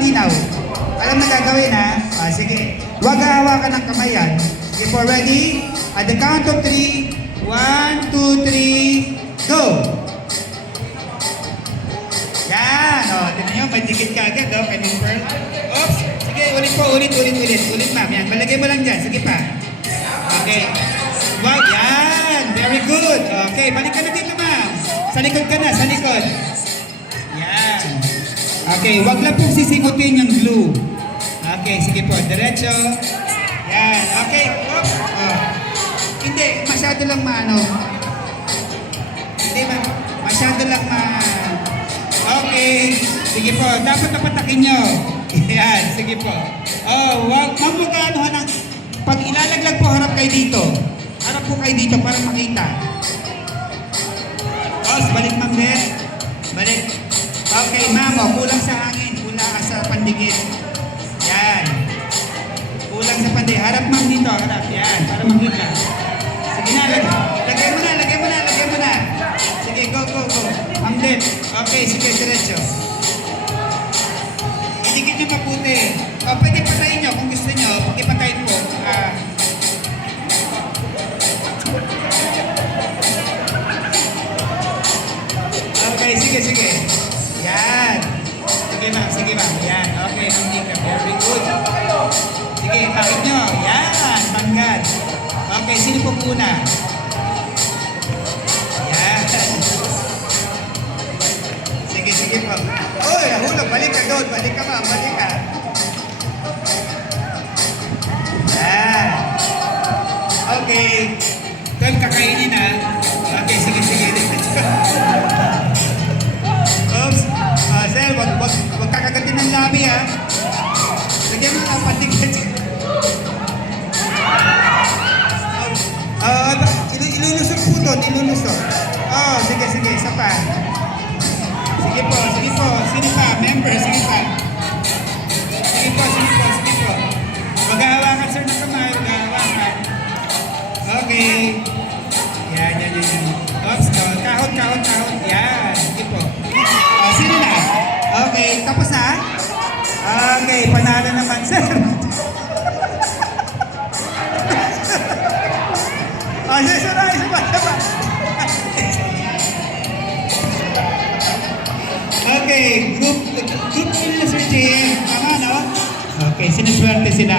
malinaw. Alam na gagawin ha? Sige. Huwag hahawakan ng kamay yan. If we're ready, at the count of 3, 1, 2, 3, go! Yan! Tignan nyo, may dikit ka agad, kay Ma'am Pearl. Oops! Sige, ulit po, ulit, ma'am. Yan, malagay mo lang dyan. Sige pa. Okay. Wow, yan! Very good! Okay, balik ka na dito, ma'am. Sa likod ka na, sa likod. Yan. Okay, wag lang pong sisigutin yung glue. Okay, sige po, diretso. Yan, okay. Oops! Hindi, masyado lang Hindi ba? Masyado lang Okay, sige po, dapat napatakin nyo. Yan, sige po. Wag magkaanuhan ng... Pag ilalaglag po, harap kayo dito. Harap po kayo dito para makita. Balik ma'am din. Balik. Okay, ma'am, kulang sa hangin. Kulang sa pandikit. Yan. Kulang sa pandikit. Harap ma'am dito, harap. Yan, para makita. Sige na, lagay mo na. Sige, go. Ma'am din. Okay, sige, diretso. Idikit nyo maputi. Pwede patayin nyo kung gusto nyo. Pag ipatayin po. Okay, sige. Yan. Sige ma'am. Yan. Okay, ma'am Nika. Very good. Sige, takip nyo. Yan. Tanggal. Okay, sino po muna? Yan. Sige po. Uy, nahulog. Balik ka doon. Balik ka ma'am. Balik ka. Yan. Okay. 12 kakainin ha. Okay, sige. Oops. Sir, wag kakagatin ng labi ha. Lagyan mo ang pandikit. Ilulusot po doon. Sige. Isa pa. Sige po. Sino pa? Member, sige pa. Sige po. Maghahawakan sir ng kamay. Maghahawakan. Okay. Yan. Oops. Kahon. Yan. Sige po. Sino na? Okay. Tapos na? Okay. Panalo naman sir. Isa pa. Okay, group sila Sir Jim. Tama, no? Okay, sinuswerte sila.